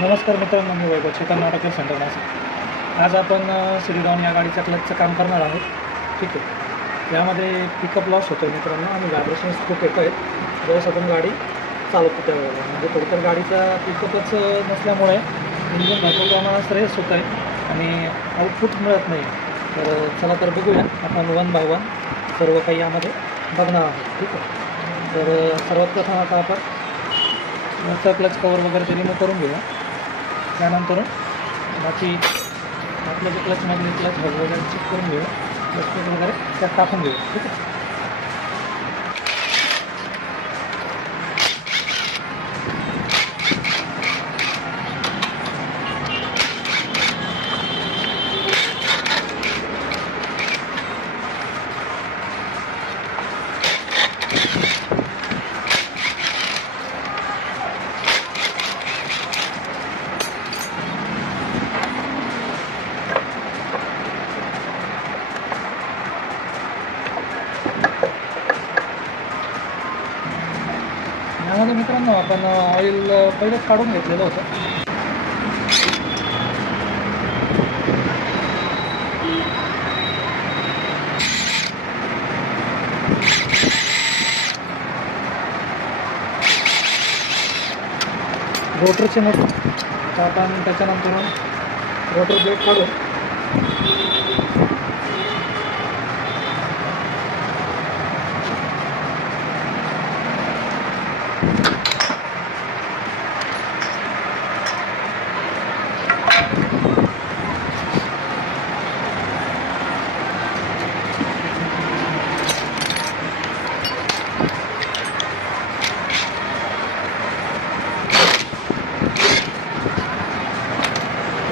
नमस्कार मित्रांनो, मी वैभव Chetan auto centre Nashik. आज आपण श्रीराम या गाडीच्या क्लचचं काम करणार आहोत. ठीक आहे. यामध्ये पिकअप लॉस होतो मित्रांनो आणि व्हायब्रेशन्स खूप येतो आहेत ज्यावेळेस आपण गाडी चालवतो त्यावेळेला. म्हणजे थोडक्यात गाडीचा पिकअपच नसल्यामुळे इंजिन भरपूर प्रमाणात स्ट्रेस होत आहे आणि आउटपुट मिळत नाही. तर चला तर बघूया आपण वन बाय वन सर्व काही यामध्ये बघणार आहोत. ठीक आहे. तर सर्वात प्रथम आता आपण याचा क्लच कवर वगैरे ते रिमूव्ह करून घेऊया. त्यानंतर बाकी आपलं जे क्लचमधले क्लच हब वगैरे चेक करून घेऊया. क्लच प्लेट वगैरे त्यात टाकून घेऊया. ठीक आहे. यामध्ये मित्रांनो आपण ऑइल पहिलेच काढून घेतलेलं होतं. रोटरचे मोठं आता आपण त्याच्यानंतर रोटर ब्लेड काढून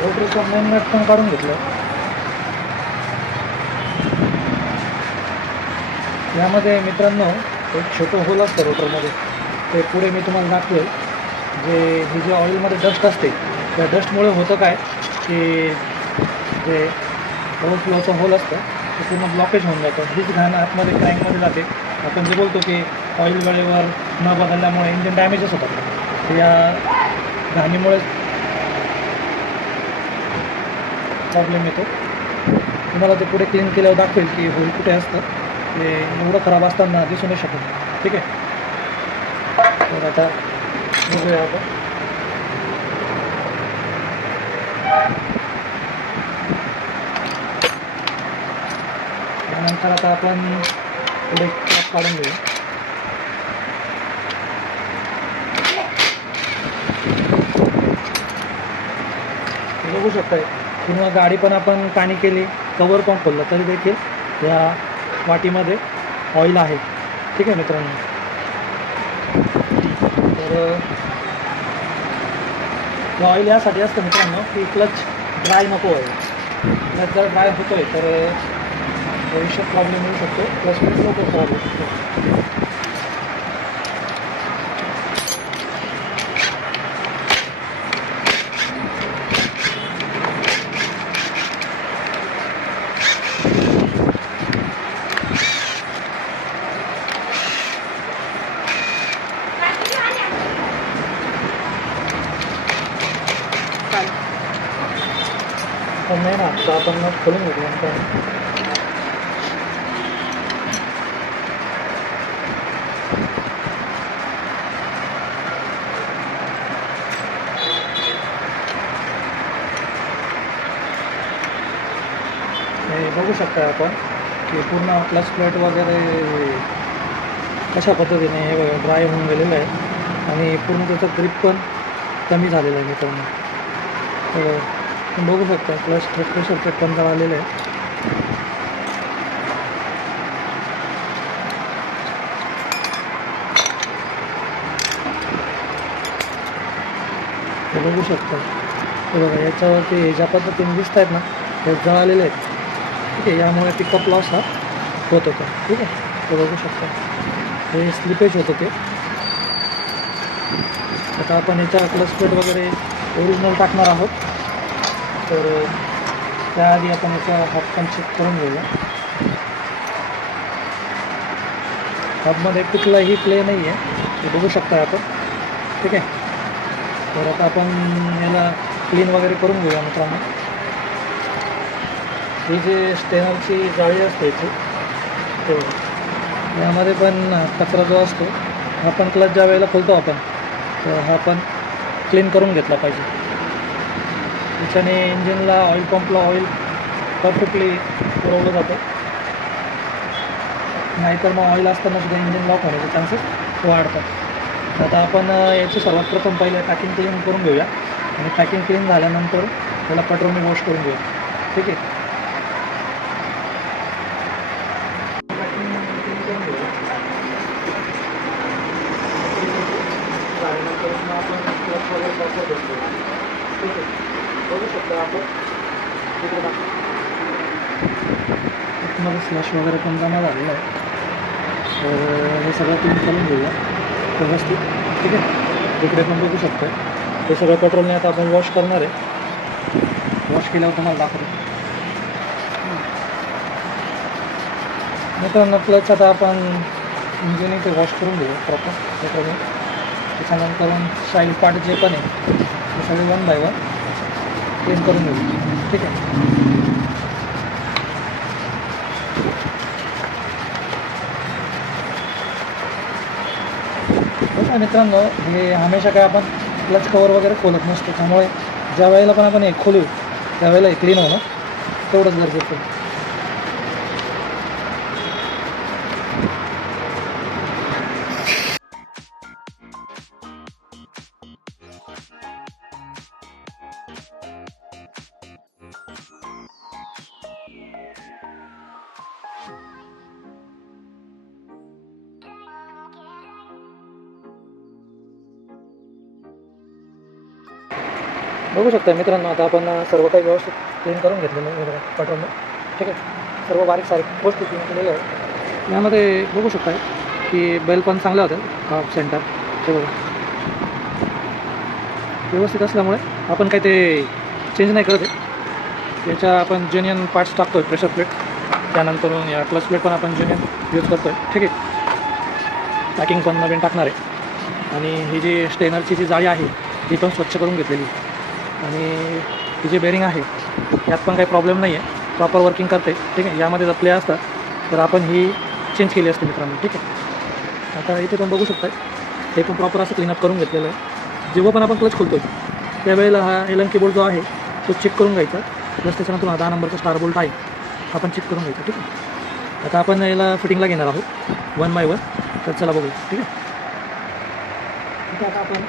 रोटरचं मेन नट पण काढून घेतलं. यामध्ये मित्रांनो एक छोटं होल असतं रोटरमध्ये, ते पुढे मी तुम्हाला दाखवेल. ही जे ऑइलमध्ये डस्ट असते त्या डस्टमुळे होतं काय की जे ओव्हरफ्लोचं होल असतं ते पूर्ण ब्लॉकेज होऊन जातं. हीच घाण आतमध्ये क्रँकमध्ये जाते. आपण जे बोलतो की ऑइल वेळेवर न बदलल्यामुळे इंजिन डॅमेजेस होतात. तर या घाणीमुळे प्रॉब्लेम येतो. तुम्हाला ते पुढे क्लीन केल्यावर दाखवेल की होल कुठे असतं. ते एवढं खराब असताना दिसू नाही शकत. ठीक आहे. तर आता बघूया आपण. त्यानंतर आता आपण पुढे कॅप काढून घेऊ. बघू शकताय किंवा गाडी पण आपण पाणी केली, कवर पण खोललं तरी देखील या वाटीमध्ये ऑइल आहे. ठीक आहे मित्रांनो. तर ऑइल यासाठी असतं मित्रांनो की क्लच ड्राय नको आहे. क्लच जर ड्राय होतो आहे तर भविष्यात प्रॉब्लेम येऊ शकतो. क्लच लवकर खराब होऊ शकतो. पण नाही ना, तर आपण मग खोलून घेऊ नंतर. हे बघू शकता आपण की पूर्ण क्लच प्लेट वगैरे अशा पद्धतीने हे बघा ड्राय होऊन गेलेलं आहे आणि पूर्ण त्याचा ग्रिप पण कमी झालेला आहे मित्रांनो. तर तुम्ही बघू शकता क्लच प्रेशर चेक पण आलेलं आहे. हे बघू शकता. हे बघा याच्यावरती ज्या पद्धतीने दिसत आहेत ना हे जळालेले आहेत. ठीक आहे. यामुळे पिकअप लॉस हा होत होता. ठीक आहे. हे बघू शकता हे स्लिपेज होतं ते. आता आपण याच्या क्लच प्लेट वगैरे ओरिजिनल टाकणार आहोत. तर त्याआधी आपण याचा हब पण चेक करून घेऊया. हबमध्ये कुठलाही प्ले नाही आहे, हे बघू शकता आपण. ठीक आहे. तर आता आपण याला क्लीन वगैरे करून घेऊया मित्रांनो. ही जी स्टेनरची जाळी असते याची, ते यामध्ये पण कचरा जो असतो आपण क्लच ज्या वेळेला खोलतो आपण, तर हा पण क्लीन करून घेतला पाहिजे. त्याच्याने इंजिनला ऑइल पंपला ऑइल परफेक्टली पुरवलं जातं. नाहीतर मग ऑइल असताना सुद्धा इंजिन लॉक होण्याचे चान्सेस वाढतात. आता आपण याची सर्वात प्रथम पहिले पॅकिंग क्लीन करून घेऊया आणि पॅकिंग क्लीन झाल्यानंतर त्याला पेट्रोलने वॉश करून घेऊया. ठीक आहे. पॅकिंग क्लीन करून घेऊया. झाल्यानंतर मग आपण क्लच वगैरे प्रॉपर करून घेऊया. ठीक आहे. बघू शकतो आपण तिकडे मध्ये स्लॅश वगैरे पण जमा झालेला आहे. तर हे सगळं क्लीन करून घेऊया व्यवस्थित. ठीक आहे. इकडे पण बघू शकतो हे सगळं पेट्रोलने आता आपण वॉश करणार आहे. वॉश केल्यावर तुम्हाला दाखवतो. मित्रांनो क्लच आता आपण इंजिन इथे वॉश करून घेऊ प्रॉपर पेट्रोलने. त्याच्यानंतर साईड पार्ट जे पण आहे ते सगळे 1 बाय 1 क्लीन करून घेऊ. ठीक आहे. बघा मित्रांनो, हे हमेशा काय आपण क्लच कवर वगैरे खोलत नसतो, त्यामुळे ज्या वेळेला पण आपण हे खोलू त्यावेळेला हे क्लीन होणं तेवढंच गरजेचं आहे. बघू शकता मित्रांनो, आता आपण सर्व काही व्यवस्थित क्लीन करून घेतलेलं आहे बघा पेट्रोलने. ठीक आहे. सर्व बारीक सारीक गोष्टी क्लीन केलेल्या आहे. यामध्ये बघू शकता की बेल पण चांगल्या होत्या. हाफ सेंटर ते बघा व्यवस्थित असल्यामुळे आपण काही ते चेंज नाही करत आहे. याच्या आपण जेन्युइन पार्ट्स टाकतो आहे. प्रेशर प्लेट, त्यानंतर या क्लच प्लेट पण आपण जेन्युइन यूज करतो आहे. ठीक आहे. पॅकिंग पण नवीन टाकणार आहे. आणि ही जी स्टेनरची जी जाळी आहे ती पण स्वच्छ करून घेतलेली. आणि ही जी बेरिंग आहे यात पण काही प्रॉब्लेम नाही आहे, प्रॉपर वर्किंग करते. ठीक आहे. यामध्ये जर प्ले असतात तर आपण ही चेंज केली असते मित्रांनो. ठीक आहे. आता इथे पण बघू शकता हे पण प्रॉपर असं क्लीनअप करून घेतलेलं आहे. जेव्हा पण आपण क्लच खोलतो त्यावेळेला हा एलन कीबोर्ड जो आहे तो चेक करून घ्यायचा. प्लस त्याच्यानंतर 10 नंबरचा स्टार बोल्ट आहे हा पण चेक करून घ्यायचा. ठीक आहे. आता आपण याला फिटिंगला घेणार आहोत 1 बाय 1. तर चला बघू. ठीक आहे. इथे आता आपण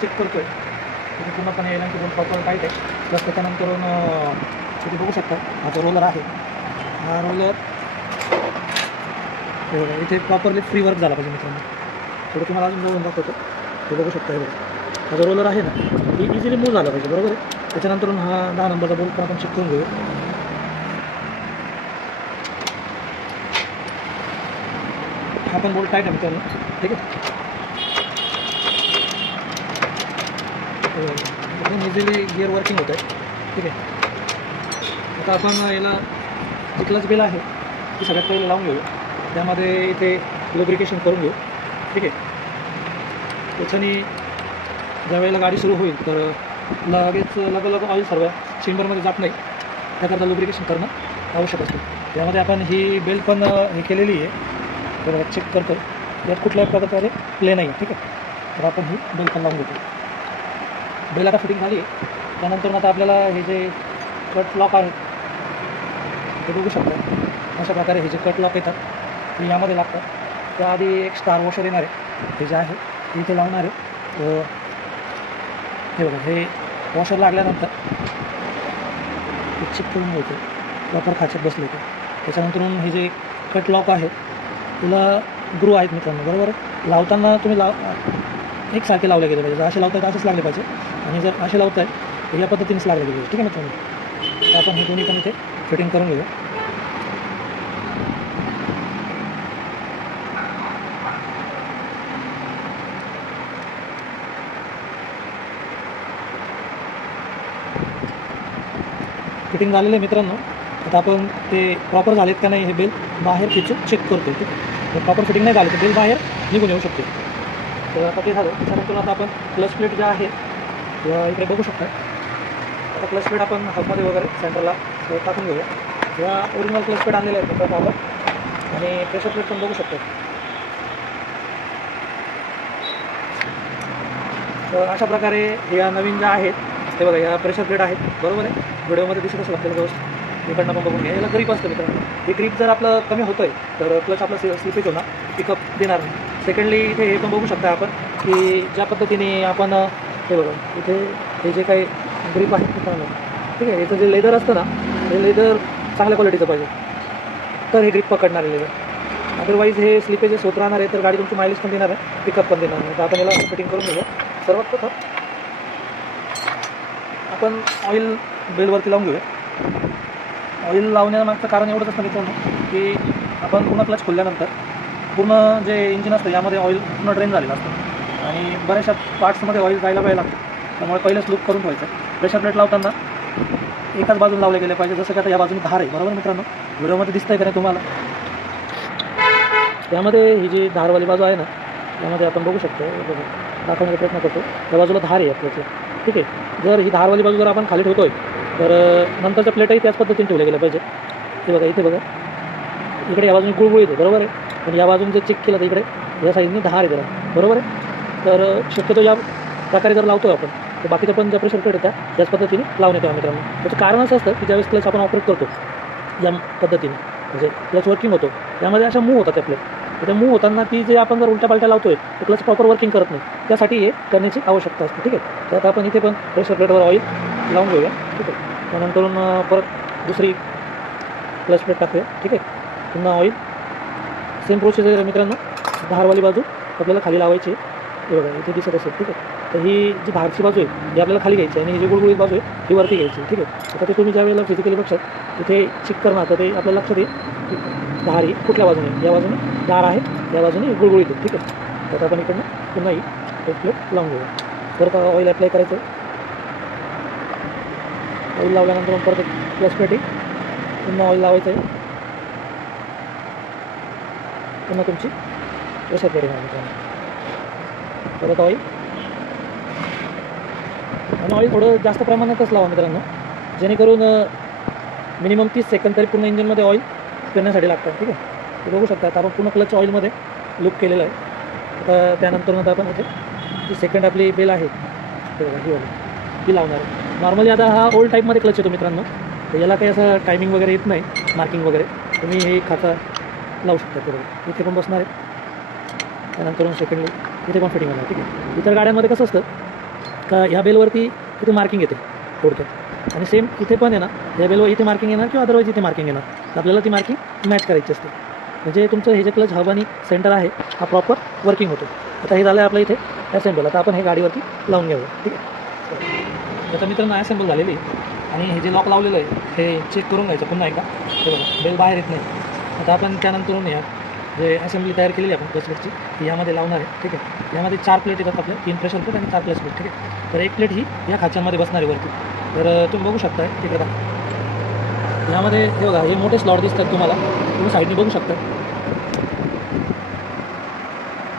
चेक करतो आहे तिथे पूर्णपणे एलन कीबोर्ड प्रॉपर टाईट आहे. प्लस त्याच्यानंतर तिथे बघू शकता हा जो रोलर आहे, हा रोलर हे बघा इथे प्रॉपरली फ्री वर्क झाला पाहिजे मित्रांनो. थोडं तुम्हाला अजून जवळून दाखवतो. हे बघू शकता हे बघा हा जो रोलर आहे ना ही इझिली मूव्ह झाला पाहिजे. बरोबर आहे. त्याच्यानंतर हा 10 नंबरचा बोल्ट पण आपण चेक करून घेऊ. हा पण बोल्ट टाईट आहे मित्रांनो. ठीक आहे. एकदम इझिली गिअर वर्किंग होत आहे. ठीक आहे. आता आपण याला जी क्लच बेल आहे ती सगळ्यात पहिले लावून घेऊ. त्यामध्ये इथे लुब्रिकेशन करून घेऊ. ठीक आहे. त्याच्याने ज्या वेळेला गाडी सुरू होईल तर लगेच लगोलग ऑइल सर्व चेंबरमध्ये जात नाही, त्याकरता लुब्रिकेशन करणं आवश्यक असतं. त्यामध्ये आपण ही बेल पण हे केलेली आहे. तर चेक करतो यात कुठल्याही प्रकारे प्ले नाही आहे. ठीक आहे. तर आपण ही बेल पण लावून घेतो. बेल आता फिटिंग झाली आहे. त्यानंतर आता आपल्याला हे जे कट लॉक आहे ते बघू शकता. अशा प्रकारे हे जे कट लॉक येतात ते यामध्ये लागतात. त्याआधी एक स्टार वॉशर येणार आहे हे जे आहे ते इथे लावणार आहे. हे बघा हे वॉशर लागल्यानंतर चेक करून घ्यायचं प्रॉपर खाच्यात बसले ते. त्याच्यानंतर हे जे कट लॉक आहे तुला ग्रू आहेत मित्रांनो. बरोबर आहे. लावताना तुम्ही एकसारखे लावले गेले पाहिजे. जर असे लावताय तर असेच लागले पाहिजे आणि जर असे लावताय तर या पद्धतीनेच लागले गेले. ठीक आहे मित्रांनो. तर आपण हे दोन्ही पण इथे फिटिंग करून घेऊ. फिटिंग झालेलं आहे मित्रांनो. आता आपण ते प्रॉपर झालेत का नाही हे बेल बाहेर खेचून चेक करतो. ठीक आहे. जर प्रॉपर फिटिंग नाही झाली तर बेल बाहेर निघून येऊ शकते. तर आता ते झालं. त्याच्यानंतर आता आपण क्लच प्लेट ज्या आहे किंवा इकडे बघू शकता. आता क्लच पेड आपण हबमध्ये वगैरे सेंटरला टाकून घेऊया. या ओरिजिनल क्लच पेड आणलेले आहेत मित्रांनो आपण, आणि प्रेशर प्लेट पण बघू शकतो. तर अशा प्रकारे या नवीन ज्या आहेत ते बघा, या प्रेशर प्लेट आहेत, बरोबर आहे. व्हिडिओमध्ये दिसत असेल आपल्याला व्यवस्थित. इकडनं पण बघून घ्या. याला ग्रीप असतं मित्रांनो. हे ग्रीप जर आपलं कमी होतं आहे तर क्लच आपला स्लिपेज होणार, पिकअप देणार नाही. सेकंडली इथे हे पण बघू शकता आपण की ज्या पद्धतीने आपण हे बघा, इथे हे जे काही ग्रीप आहे मित्रांनो, ठीक आहे, याचं जे लेदर असतं ना, हे लेदर चांगल्या क्वालिटीचं पाहिजे तर हे ग्रीप पकडणार आहे लेदर. अदरवाईज हे स्लिपेजेस होत राहणार आहे तर गाडी तुमची मायलेज पण देणार आहे, पिकअप पण देणार नाही. तर आपण याला असं फिटिंग करून घेऊया. सर्वात प्रथम आपण ऑइल बेलवरती लावून घेऊया. ऑइल लावण्यामागचं कारण एवढंच असतं मित्रांनो की आपण पूर्ण क्लच खोलल्यानंतर पूर्ण जे इंजिन असतं यामध्ये ऑइल पूर्ण ड्रेन झालेलं असतं आणि बऱ्याचशा पार्ट्समध्ये ऑइल जायला वेळ लागतो. त्यामुळे पहिलेच लूप करून ठेवायचं. प्रेशर प्लेट लावताना एकाच बाजून लावले गेले पाहिजे, जसं की आता या बाजूने धार आहे, बरोबर मित्रांनो. व्हिडिओमध्ये दिसतंय का नाही तुम्हाला? त्यामध्ये ही जी धारवाली बाजू आहे ना, त्यामध्ये आपण बघू शकतो, दाखवण्याचा प्रयत्न करतो. त्या बाजूला धार आहे आपल्याला, ठीक आहे. जर ही धारवाली बाजू जर आपण खाली ठेवतोय तर नंतरच्या प्लेटही त्याच पद्धतीने ठेवल्या गेल्या पाहिजे. हे बघा, इथे बघा, इकडे या बाजूने गुळगुळीत आहे, बरोबर आहे. पण या बाजून जर चेक केलं तर इकडे या साईडने धार आहे त्याला, बरोबर आहे. तर शक्यतो या प्रकारे जर लावतो आपण तर बाकीच्या पण ज्या प्रेशर प्लेट येतात त्याच पद्धतीने लावण्यात यावं मित्रांनो. त्याचं कारण असं असतं की ज्यावेळेस क्लच आपण ऑपरेट करतो या पद्धतीने, म्हणजे क्लच वर्किंग होतो, त्यामध्ये अशा मूव होतात त्या प्लेट. तर त्या मूव होताना ती जे आपण जर उलट्या पालट्या लावतोय तर क्लच प्रॉपर वर्किंग करत नाही. त्यासाठी हे करण्याची आवश्यकता असते, ठीक आहे. तर आता आपण इथे पण प्रेशर प्लेटवर ऑइल लावून घेऊया, ठीक आहे. त्यानंतर परत दुसरी क्लच प्लेट टाकूया, ठीक आहे. पुन्हा ऑइल, सेम प्रोसेस आहे मित्रांनो. धारवाली बाजू आपल्याला खाली लावायची आहे. हे बघा, इथे दिसत असेल, ठीक आहे. तर ही जी धारची बाजू आहे ही आपल्याला खाली घ्यायची आहे आणि ही जी गुळगुळीत बाजू आहे ही वरती घ्यायची, ठीक आहे. आता ते तुम्ही ज्या वेळेला फिजिकली बघशाल तिथे चेक करणार तर ते आपल्याला लक्षात येईल की धार ही कुठल्या बाजूने, या बाजूने धार आहे, या बाजूने गुळगुळीत आहे, ठीक आहे. तर आपण इकडनं पुन्हा ही एक प्लेट लावून घेऊया. परत ऑइल अप्लाय करायचं. ऑइल लावल्यानंतर मग परत प्लस प्लेट पुन्हा ऑइल लावायचं आहे. पुन्हा तुमची प्रेशर प्लेट घालायची. परत ऑइल, आणि ऑइल थोडं जास्त प्रमाणातच लावा मित्रांनो, जेणेकरून मिनिमम 30 सेकंद तरी पूर्ण इंजिनमध्ये ऑइल फिरण्यासाठी लागतात, ठीक आहे. ते बघू शकता आता आपण पूर्ण क्लच ऑइलमध्ये लूप केलेलं आहे. आता त्यानंतर आपण इथे जी सेकंड आपली बेल आहे ही ती लावणार आहे. नॉर्मली आता हा ओल्ड टाईपमध्ये क्लच येतो मित्रांनो, तर याला काही असं टायमिंग वगैरे येत नाही, मार्किंग वगैरे. तुम्ही हे खाता लावू शकता. बरोबर, इथे पण बसणार आहे. त्यानंतर सेकंडली इथे पण फिटिंग होणार, ठीक आहे. इतर गाड्यांमध्ये कसं असतं का ह्या बेलवरती इथे मार्किंग येते थोडक्यात, आणि सेम इथे पण आहे ना, या बेलवर इथे मार्किंग येणार किंवा अदरवाईज इथे मार्किंग येणार. तर आपल्याला ती मार्किंग मॅच करायची असते, म्हणजे तुमचं हे जे क्लच हब आणि सेंटर आहे हा प्रॉपर वर्किंग होतो. आता हे झालं आहे आपलं इथे ॲसेंबल. आता आपण हे गाडीवरती लावून घेऊया, ठीक आहे. आता मित्रांनो ॲसेंबल झालेली आहे आणि हे जे लॉक लावलेलं आहे हे चेक करून घ्यायचं पुन्हा एकदा. हे बघा, बेल बाहेर येत नाही. आता आपण त्यानंतरून या जे असेंब्ली तयार केलेली आहे आपण क्लच प्लेटची यामध्ये लावणार आहे, ठीक आहे. यामध्ये 4 प्लेट येतात आपल्या, 3 प्रेशर प्लेट आणि 4 क्लच प्लेट, ठीक आहे. तर एक प्लेट ही या खाच्यांमध्ये बसणार आहे वरती. तर तुम्ही बघू शकता तिकडे का यामध्ये हे बघा, हे मोठे स्लॉट दिसतात तुम्हाला, तुम्ही साईडने बघू शकता.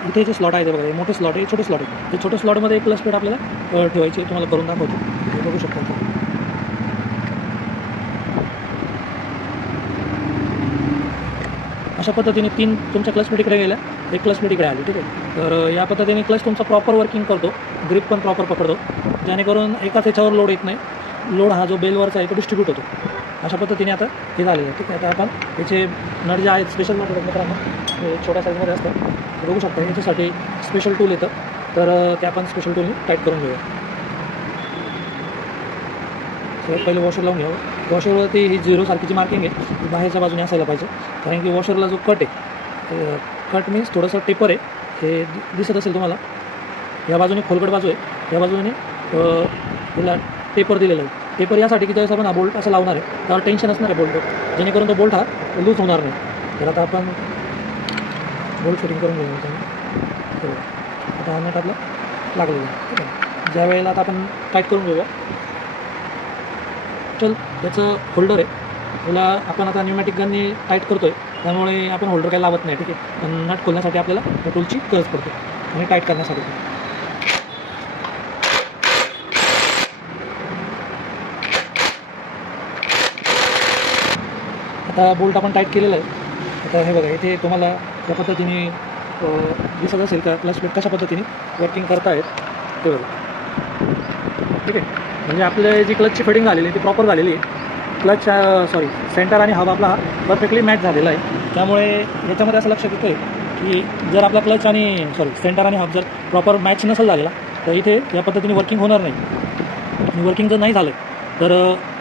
इथे जे स्लॉट आहे ते बघा, हे मोठे स्लॉट आहे, छोटे स्लॉट आहे. हे छोटे स्लॉटमध्ये एक क्लच प्लेट आपल्याला ठेवायची, तुम्हाला करून दाखवतो. हे बघू शकता. अशा पद्धतीने 3 तुमच्या क्लच प्लेट इकडे गेल्या, एक क्लच प्लेट इकडे आली, ठीक आहे. तर या पद्धतीने क्लच तुमचा प्रॉपर वर्किंग करतो, ग्रिप पण प्रॉपर पकडतो, जेणेकरून एकाच ह्याच्यावर लोड येत नाही. लोड हा जो बेलवरचा आहे तो डिस्ट्रीब्यूट होतो. अशा पद्धतीने आता हे झालेलं आहे, ठीक आहे. आता आपण याचे नट जे आहेत स्पेशल नट मित्रांनो, हे छोट्या साईजमध्ये असतं, बघू शकता. याच्यासाठी स्पेशल टूल येतं, तर ते आपण स्पेशल टूलने टाईट करून घेऊया. सगळ्यात पहिले वॉशर लावून घ्यावं. वॉशरवरती ही 0 सारखीची मार्किंग आहे, ही बाहेरच्या बाजूने असायला पाहिजे, कारण की वॉशरला जो कट आहे, कट मीन्स थोडंसं टेपर आहे, हे दिसत असेल तुम्हाला. या बाजूने खोलगट बाजू आहे, या बाजूने याला टेपर दिलेला आहे. टेपर यासाठी की ज्यावेळेस आपण हा बोल्ट असं लावणार आहे त्यावर टेन्शन असणार आहे बोल्टवर, जेणेकरून तो बोल्ट हा लूज होणार नाही. तर आता आपण बोल्ट फिटिंग करून घेऊ. आता हा नट आपला लागलेला आहे, ठीक आहे. ज्या वेळेला आता आपण टाईट करून घेऊया. चल, याचं होल्डर आहे, याला आपण आता न्यूमॅटिक गनने टाईट करतो आहे, त्यामुळे आपण होल्डर काही लावत नाही, ठीक आहे. पण नट खोलण्यासाठी आपल्याला या टूलची गरज पडते आणि टाईट करण्यासाठी. आता बोल्ट आपण टाईट केलेलं आहे. आता हे बघा, इथे तुम्हाला या पद्धतीने दिसत असेल का क्लच प्लेट कशा पद्धतीने वर्किंग करतायत ते बघा. ठीक आहे, म्हणजे आपले जी क्लचची फिटिंग झालेली आहे ती प्रॉपर झालेली आहे. क्लच सेंटर आणि हब आपला परफेक्टली मॅच झालेला आहे. त्यामुळे याच्यामध्ये असं लक्षात येतं आहे की जर आपला क्लच आणि सेंटर आणि हब जर प्रॉपर मॅच नसेल झालेला तर इथे या पद्धतीने वर्किंग होणार नाही. आणि वर्किंग जर नाही झालं तर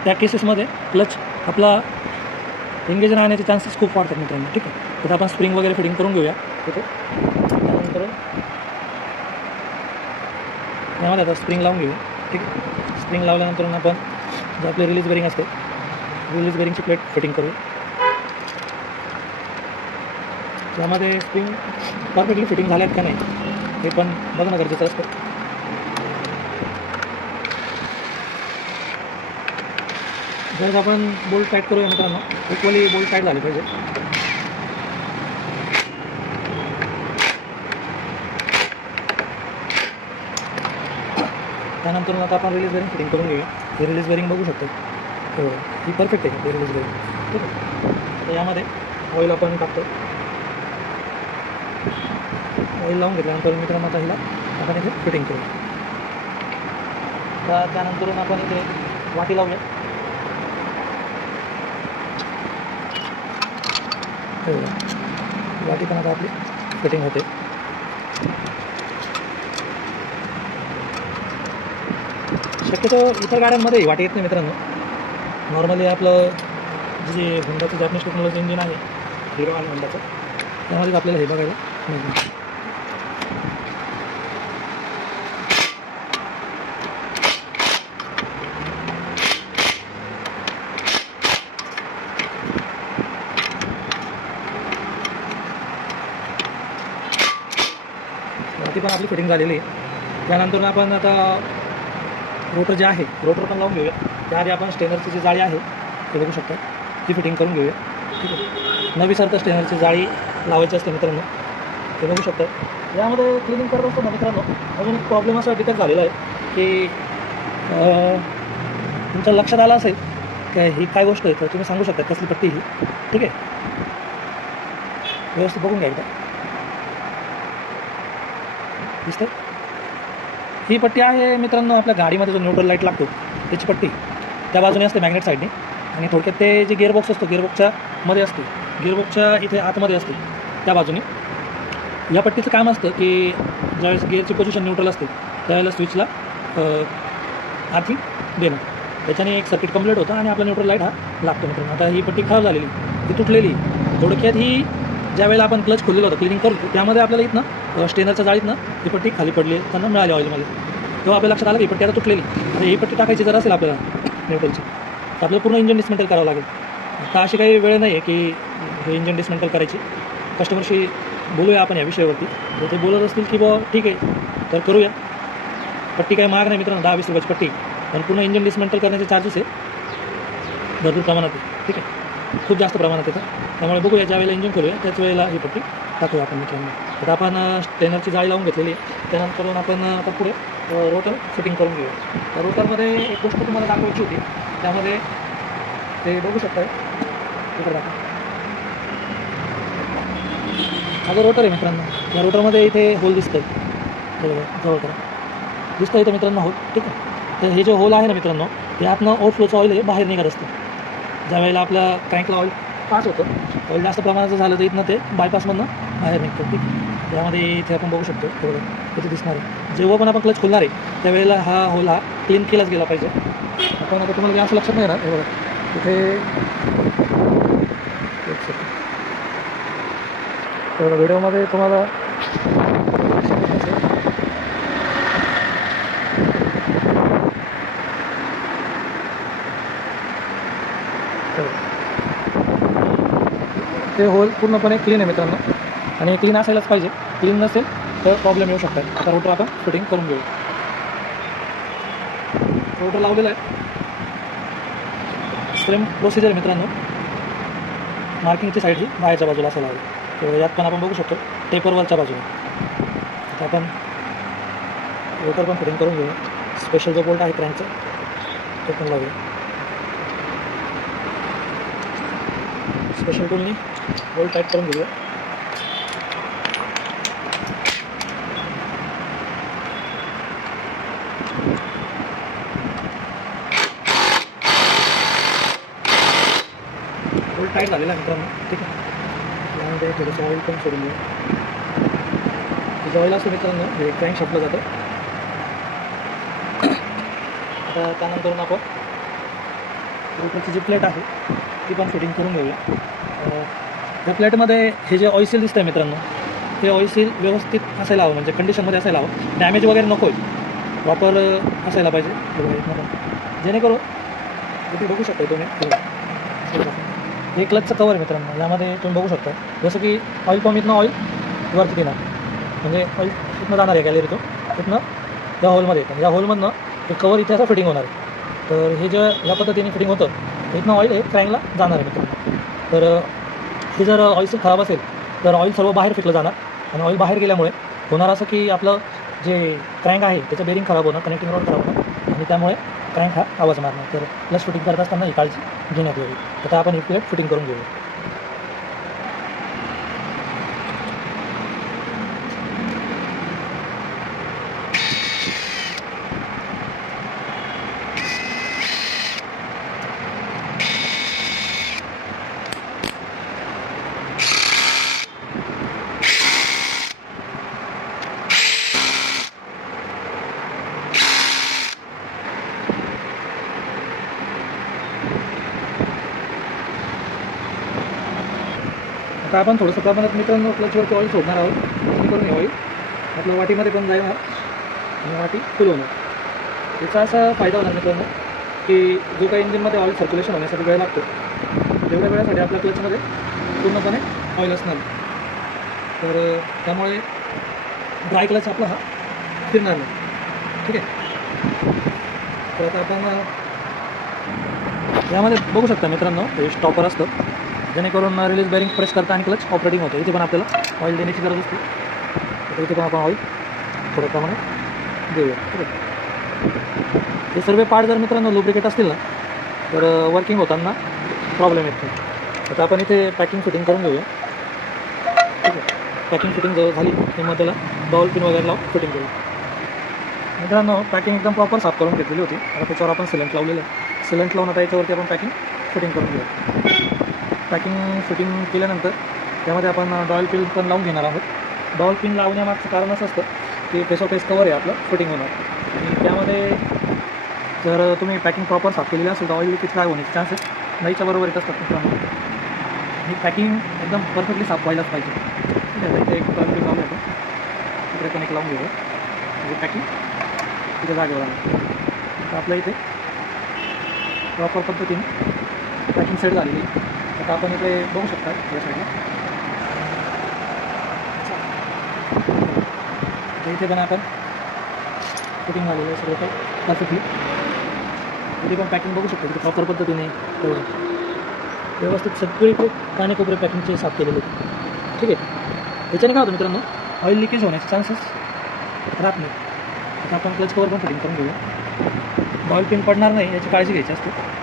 त्या केसेसमध्ये क्लच आपला एंगेज राहण्याचे चान्सेस खूप वाढतात मित्रांनो. ठीक आहे, तर आपण स्प्रिंग वगैरे फिटिंग करून घेऊया तिथे. त्यानंतर यामध्ये आता स्प्रिंग लावून घेऊया. ठीक आहे, स्प्रिंग लावल्यानंतर आपण जे आपले रिलीज बेरिंग असते रिलीज बेरिंगची प्लेट फिटिंग करूया. त्यामध्ये स्प्रिंग परफेक्टली फिटिंग झाल्यात का नाही हे पण बघणं गरजेचं असतं. जर आपण बोल्ट टाईट करूया मित्रांनो, इक्वली बोल्ट टाईट झाले पाहिजे. त्यानंतर आता आपण रिलीज बेरिंग फिटिंग करून घेऊया. हे रिलीज बेरिंग बघू शकतो, ही परफेक्ट आहे रिलीज बेरिंग. ठीक आहे, तर यामध्ये ऑइल आपण टाकतो. ऑइल लावून घेतल्यानंतर मित्रांनो आता हिला आपण इथे फिटिंग करू. तर त्यानंतर आपण इथे वाटी लावूया. वाटी पण आता आपली फिटिंग होते. शक्यतो इतर गाड्यांमध्ये वाटी येत नाही मित्रांनो. नॉर्मली आपलं जे होंडाचं जॅपनीज टेक्नॉलॉजी इंजिन आहे हिरो आणि होंडाचं, त्यामध्येच आपल्याला हे बघायला मिळतं. ती पण आपली फिटिंग झालेली आहे. त्यानंतर आपण आता रोटर जे आहे रोटर पण लावून घेऊया. त्याआधी आपण स्टेनरची जी जाळी आहे ते बघू शकता ती फिटिंग करून घेऊया. ठीक आहे, न विसरता स्टेनरची जाळी लावायची असते मित्रांनो, ते बघू शकता. यामध्ये क्लिनिंग करत असताना मित्रांनो अजून एक प्रॉब्लेम असा डिटेक्ट झालेला आहे की तुमच्या लक्षात आलं असेल की ही काय गोष्ट आहे तर तुम्ही सांगू शकता कसली पट्टी ही. ठीक आहे, व्यवस्थित बघून घ्या एकदा. दिसतं, ही पट्टी आहे मित्रांनो आपल्या गाडीमध्ये जो न्यूट्रल लाईट लागतो त्याची पट्टी त्या बाजूने असते मॅग्नेट साईडने. आणि थोडक्यात ते जे गिअरबॉक्स असतो गिअरबॉक्सच्या मध्ये असते, गिअरबॉक्सच्या इथे आतमध्ये असते त्या बाजूने. या पट्टीचं काम असतं की ज्यावेळेस गिअरची पोझिशन न्यूट्रल असते त्यावेळेला स्विचला आर्थिंग देणं, त्याच्याने एक सर्किट कंप्लीट होतं आणि आपला न्यूट्रल लाईट हा लागतो मित्रांनो. आता ही पट्टी खराब झालेली, ती तुटलेली. थोडक्यात ही ज्यावेळेला आपण क्लच खोललेलं होतं क्लिनिंग करतो त्यामध्ये आपल्याला इथनं स्टेनरच्या जाळीतनं ही पट्टी खाली पडली त्यांना मिळाली ऑइलमध्ये. तेव्हा आपल्या लक्षात आलं की ही पट्टी आता तुटलेली. आता ही पट्टी टाकायची जर असेल आपल्याला न्यूट्रलची तर आपल्याला पूर्ण इंजिन डिसमेंटल करावं लागेल. आता अशी काही वेळ नाही आहे की हे इंजिन डिसमेंटल करायची. कस्टमरशी बोलूया आपण या विषयावरती. जर ते बोलत असतील की बुवा ठीक आहे तर करूया. पट्टी काही महाग नाही मित्रांनो, 10-20 रुपयाची पट्टी, पण पूर्ण इंजिन डिसमेंटल करण्याचे चार्जेस आहे भरपूर प्रमाणात आहे. ठीक आहे, खूप जास्त प्रमाणात येतं. त्यामुळे बघूया ज्या वेळेला इंजिन खोलूया त्याच वेळेला ही पट्टी टाकूया आपण मित्रांनो. तर आपण स्टेनरची जाळी लावून घेतलेली आहे. त्यानंतर आपण आता पुढे रोटर फिटिंग करून घेऊया. त्या रोटरमध्ये एक गोष्ट तुम्हाला दाखवायची होती, त्यामध्ये ते बघू शकता इकडे दाखवा. हा जो रोटर आहे मित्रांनो, या रोटरमध्ये इथे होल दिसतं आहे, जवळ करा, दिसतं इथं मित्रांनो होल. ठीक आहे, तर हे जे होल आहे ना मित्रांनो हे आतनं आउटफ्लोचं ऑइल हे बाहेर निघत असतं. ज्यावेळेला आपल्या क्रँकला ऑइल पास होतं, ऑइल जास्त प्रमाणाचं झालं तर इथनं ते बायपासमधनं बाहेर निघतं. ठीक आहे, त्यामध्ये इथे आपण बघू शकतो थोडं इथे दिसणार आहे. जेव्हा पण आपण क्लच खोलणार आहे त्यावेळेला हा होल हा क्लीन केलाच गेला पाहिजे. आपण आता तुम्हाला असं लक्षात नाही येणार, हे बघा इथे तर व्हिडिओमध्ये तुम्हाला ते होल पूर्णपणे क्लीन आहे मित्रांनो, आणि क्लीन असायलाच पाहिजे. क्लीन नसेल तर प्रॉब्लेम येऊ शकतात. आता रोटर आपण फिटिंग करून घेऊ. रोटर लावलेलं आहे, सेम प्रोसिजर आहे मित्रांनो. मार्किंगची साईड ही बाहेरच्या बाजूला असायला हवी. तर यात पण आपण बघू शकतो टेपरवरच्या बाजूने. आता आपण रोटर पण फिटिंग करून घेऊ. स्पेशल जो बोल्ट आहे क्रँकचा ते पण लावूया. स्पेशल टूलनी बोल्ट टाईट करून घेऊया. बोल्ट टाईट झालेला आहे मित्रांनो. ठीक आहे, त्यामध्ये थोडंसं ऑइल पण सोडून घेऊ. ऑइल असतं मित्रांनो हे क्रँक शाफ्टला जातं. आता त्यानंतर आपण रोटरची जी प्लेट आहे ती पण फिटिंग करून घेऊया. त्या प्लेटमध्ये हे जे ऑइल सील दिसतं आहे मित्रांनो, हे ऑइल सील व्यवस्थित असायला हवं, म्हणजे कंडिशनमध्ये असायला हवं. डॅमेज वगैरे नको आहे, प्रॉपर असायला पाहिजे. जेणेकरून तुम्ही बघू शकता तुम्ही हे क्लचचं कवर आहे मित्रांनो. यामध्ये तुम्ही बघू शकता जसं की ऑइल पंप इथनं ऑइल वरती देणार, म्हणजे ऑइल इथनं जाणार आहे गॅलरी, इथनं या होलमध्ये येतं. या होलमधनं हे कवर इथे असं फिटिंग होणार आहे. तर हे जे या पद्धतीने फिटिंग होतं इथनं ऑइल हे क्रँकला जाणार आहे मित्रांनो. तर हे जर ऑइल सील खराब असेल तर ऑइल सर्व बाहेर फेकलं जाणार, आणि ऑइल बाहेर गेल्यामुळे होणार असं की आपलं जे क्रँक आहे त्याचं बेरिंग खराब होणार, कनेक्टिंग रोड खराब होणार, आणि त्यामुळे क्रँक हा आवाज मारणार. तर प्लस फिटिंग करत असताना ही काळजी घेण्यात यावी. आता आपण ही प्लेट फिटिंग करून घेऊया. आता आपण थोडंसं प्रमाणात मित्रांनो क्लचवरती ऑइल सोडणार आहोत. जेणेकरून ऑइल आपल्या वाटीमध्ये पण जाणार आणि वाटी फुल होणार. याचा असा फायदा होणार मित्रांनो की जो काही इंजिनमध्ये ऑइल सर्क्युलेशन होण्यासाठी वेळ लागतो तेवढ्या वेळासाठी आपल्या क्लचमध्ये पूर्णपणे ऑइल असणार. तर त्यामुळे ड्राय क्लच आपला हा फिरणार नाही. ठीक आहे, तर आता आपण यामध्ये बघू शकता मित्रांनो हे स्टॉपर असतं, जेणेकरून रिलीज बेरिंग प्रेस करता आणि क्लच ऑपरेटिंग होतं. इथे पण आपल्याला ऑइल देण्याची गरज असते. तर इथे पण आपण ऑइल थोड्या प्रमाणात देऊया. ठीक आहे, हे सर्व पार्ट जर मित्रांनो लुब्रिकेट असतील ना तर वर्किंग होताना प्रॉब्लेम येत नाही. आता आपण इथे पॅकिंग फिटिंग करून घेऊया. ठीक आहे, पॅकिंग फिटिंग जर झाली की मग त्याला बॉल पिन वगैरे लावून फिटिंग करू. मित्रांनो पॅकिंग एकदम प्रॉपर साफ करून घेतलेली होती. आता त्याच्यावर आपण सिलेंट लावलेलं आहे. सिलेंट लावून आता याच्यावरती आपण पॅकिंग फिटिंग करून घेऊया. पॅकिंग फिटिंग केल्यानंतर त्यामध्ये आपण डॉयल पिन पण लावून घेणार आहोत. डॉयल पिन लावण्यामागचं कारण असं असतं की फेस ऑफ फेस कवर आहे आपलं फिटिंग होणार, आणि त्यामध्ये जर तुम्ही पॅकिंग प्रॉपर साफ केलेली असेल तर ऑइल लिकेज काय होण्याचे चान्सेस नाहीच्या बरोबर येत असतात मित्रांनो. ही पॅकिंग एकदम परफेक्टली साफ व्हायलाच पाहिजे. ठीक आहे, इथे एक डॉयल पिन लावून घेतो, इकडे पण एक लावून घेतो, म्हणजे पॅकिंग तिथे जागेवर आणतो. तर आपल्या इथे प्रॉपर पद्धतीने पॅकिंग सेट झालेली. आता आपण इथे बघू शकता या साईडला इथे पण आपण फिटिंग झालेली आहे सगळं काही परफेक्टली. इथे पण पॅकिंग बघू शकतो, तिथे प्रॉपर पद्धतीने व्यवस्थित सगळे कानेकोपरे पॅकिंगचे साफ केलेले आहेत. ठीक आहे, याच्याने काय होतं मित्रांनो ऑइल लिकेज होण्याचे चान्सेस राहत नाही. आता आपण क्लच कवर पण फिटिंग करून घेऊया. ऑइल पिन पडणार नाही याची काळजी घ्यायची असते.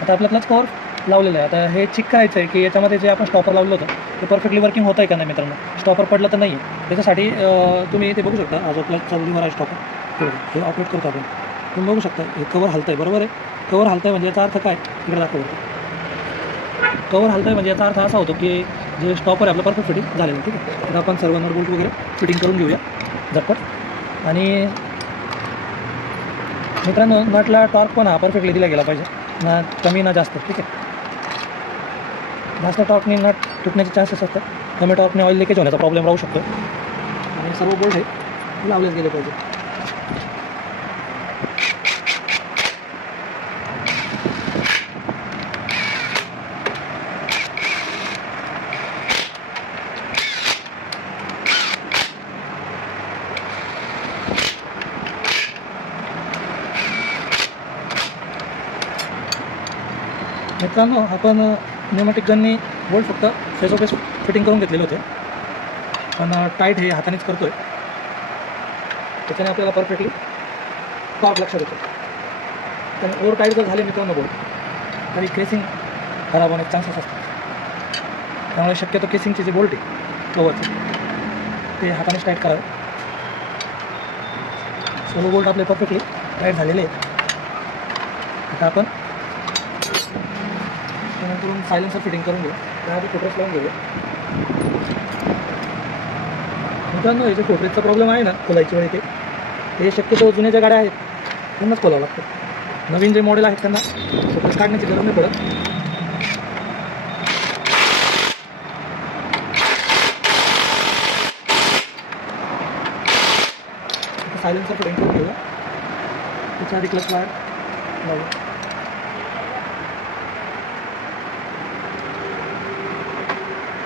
आता आपलं क्लच कवर लावलेलं आहे. आता हे चेक करायचं आहे की याच्यामध्ये जे आपण स्टॉपर लावलं होतं ते परफेक्टली वर्किंग होतं आहे का नाही मित्रांनो. स्टॉपर पडलं तर नाही आहे. त्याच्यासाठी तुम्ही इथे बघू शकता, हा जो क्लचचा लिव्हर आहे स्टॉपर हे ऑपरेट करतो आपण. तुम्ही बघू शकता हे कवर हलतं आहे, बरोबर आहे. कवर हलतं आहे म्हणजे याचा अर्थ काय, इकडे दाखवतो. कवर हलतं आहे म्हणजे याचा अर्थ असा होतो की जे स्टॉपर आहे आपलं परफेक्ट फिटिंग झालेलं आहे. ठीक आहे, तर आपण सर्व नट बोल्ट वगैरे फिटिंग करून घेऊया झटपट. आणि मित्रांनो नटला टॉर्क पण हा परफेक्टली दिला गेला पाहिजे, ना कमी ना जास्त. ठीक आहे, जास्त टॉर्कने नट तुटण्याचे चान्सेस असतात, कमी टॉर्कने ऑइल लिकेज होण्याचा प्रॉब्लेम राहू शकतो. आणि सर्व बोल्ट हे लावलेच गेले पाहिजे. मित्रांनो आपण न्यूमॅटिक गननी बोल्ट फक्त फेस ऑफ फेस फिटिंग करून घेतलेले होते. पण टाईट हे हातानेच करतो आहे, त्याच्याने आपल्याला परफेक्टली टॉर्क लक्षात येतो. त्याने ओव्हर टाईट जर झाले मित्रांनो बोल्ट तरी केसिंग खराब होण्याचे चान्सेस असतात. त्यामुळे शक्यतो केसिंगचे जे बोल्ट आहे कवरचे ते हातानेच टाईट करावे. सर्व बोल्ट आपले परफेक्टली टाईट झालेले आहेत. आता आपण त्यानंतर सायलेन्सर फिटिंग करून घेऊ. त्याआधी फोटोस लावून घेऊया. मित्रांनो हे जे फोटोचा प्रॉब्लेम आहे ना खोलायची वेळी ते शक्यतो जुन्या ज्या गाड्या आहेत त्यांनाच खोलावं लागतं. नवीन जे मॉडेल आहेत त्यांना फोटोस काढण्याची गरज नाही पडत. सायलेन्सर फिटिंग करून घेऊया. त्याच्या आधी क्लच वायर लावू.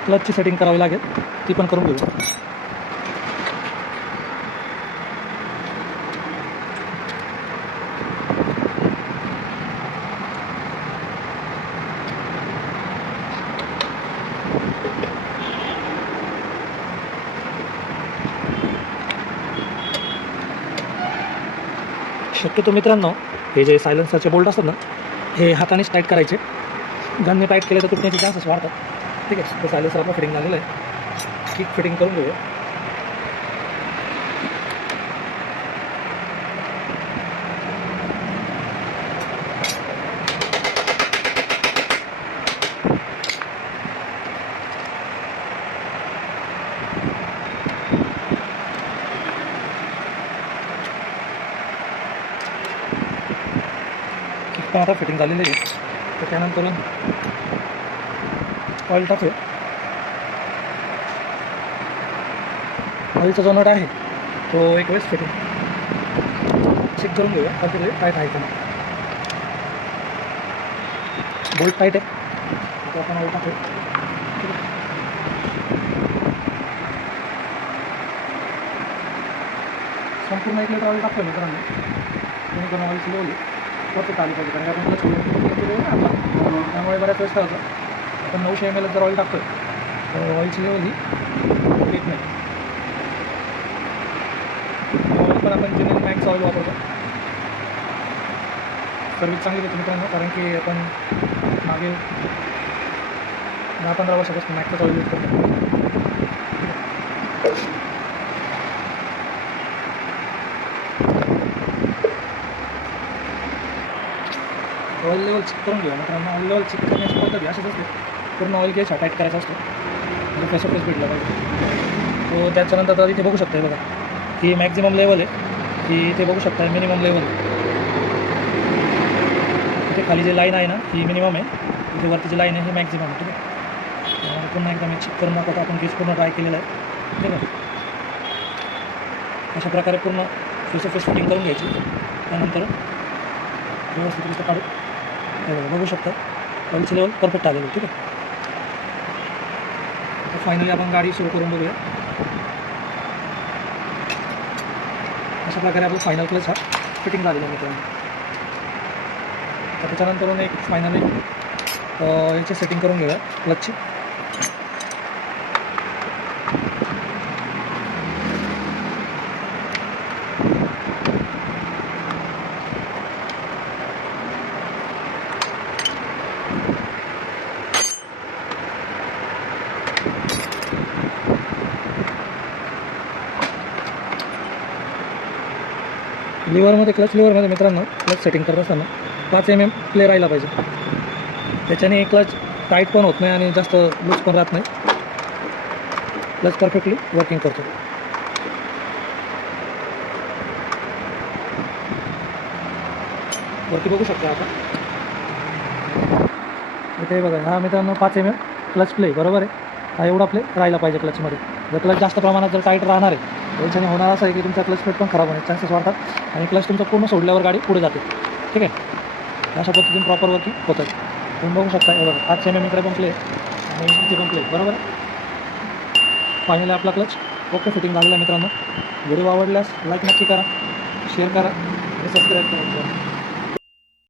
क्लचची सेटिंग करावी लागेल, ती पण करून घेऊ. शक्यतो मित्रांनो हे जे सायलेन्सरचे बोल्ट असतात ना हे हातानेच टाईट करायचे. गनने टाईट केले तर तुटण्याचे चान्सेस वाढतात. ठीक आहे, तर सायलेन्सर आपलं फिटिंग झालेलं आहे. किक फिटिंग करून घेऊया. पण आता फिटिंग झालेली आहे. तर त्यानंतर ऑइल टाकूया. ऑइलचा जो नट आहे तो एक वेळेस फिटिंग चेक करून घेऊया कधी टाईट आहे का. बोल्ट टाईट आहे. आता आपण ऑइल टाकूया. संपूर्ण 1 लिटर ऑइल टाकतो मित्रांनो. तुम्ही पण ऑइल शिलवली परफेक्ट आली पाहिजे, कारण आपण आपला त्यामुळे बऱ्याच वेळेस काय होतं आपण 900 ml जर ऑइल टाकतो तर ऑइलची लेवल ही येत नाही. ऑइल पण आपण जेन्युइन मॅक्स ऑइल वापरतो. सर्विस चांगली देतो मित्रांनो, कारण की आपण मागे 10-15 वर्षापासून मॅक्सच ऑइल यूज करतो. ऑइल लेवल चेक करून घेऊया मित्रांनो. ऑइल लेवल चेक करण्याची पद्धती अशीच असते. पूर्ण ऑइल घ्यायचा टाईट करायचा असतो म्हणजे फेस टू फेस भेटला पाहिजे. तो त्याच्यानंतर तर इथे बघू शकता बघा ही मॅक्झिमम लेवल आहे, ही इथे बघू शकता मिनिमम लेवल आहे. इथे खाली जे लाईन आहे ना ही मिनिमम आहे, इथे वरती जी लाईन आहे ही मॅक्झिमम आहे. ठीक आहे, पुन्हा एकदा मी चेक करून दाखवतो. आपण केस पूर्ण ट्राय केलेला आहे. ठीक आहे, अशा प्रकारे पूर्ण फेस टू फेस फिटिंग करून घ्यायची. त्यानंतर व्यवस्थित काढू. बघू शकता ऑइलची लेवल परफेक्ट आलेली. ठीक आहे, तर फायनली आपण गाडी सुरू करून बघूया. अशा प्रकारे आपलं फायनल क्लच हा फिटिंग झालेला आहे मित्रांनो. तर त्याच्यानंतर एक फायनली याची सेटिंग करून घेऊया क्लचची. लिव्हरमध्ये क्लच लिव्हरमध्ये मित्रांनो क्लच सेटिंग करत असताना 5 mm प्ले राहिला पाहिजे. त्याच्याने क्लच टाईट पण होत नाही आणि जास्त लूज पण राहत नाही. क्लच परफेक्टली वर्किंग करतो. वरती बघू शकता आपण इथे बघा. हा मित्रांनो 5 mm क्लच प्ले बरोबर आहे. हा एवढा प्ले राहिला पाहिजे क्लचमध्ये. जर क्लच जास्त प्रमाणात जर टाईट राहणार आहे याच्याने होणार असं आहे की तुमचा क्लच प्लेट पण खराब होण्याचे चान्सेस वाढतात आणि क्लच तुमचा पूर्ण सोडल्यावर गाडी पुढे जाते. ठीक आहे, अशा पद्धतीने प्रॉपर वर्किंग होतं. तुम्ही बघू शकता हे बघा 5 mm इकडे पण प्ले आणि इथे पण प्ले बरोबर आहे. फायनली आपला क्लच ओके फिटिंग झालेला आहे मित्रांनो. व्हिडिओ आवडल्यास लाईक नक्की करा, शेअर करा आणि सबस्क्राईब करा.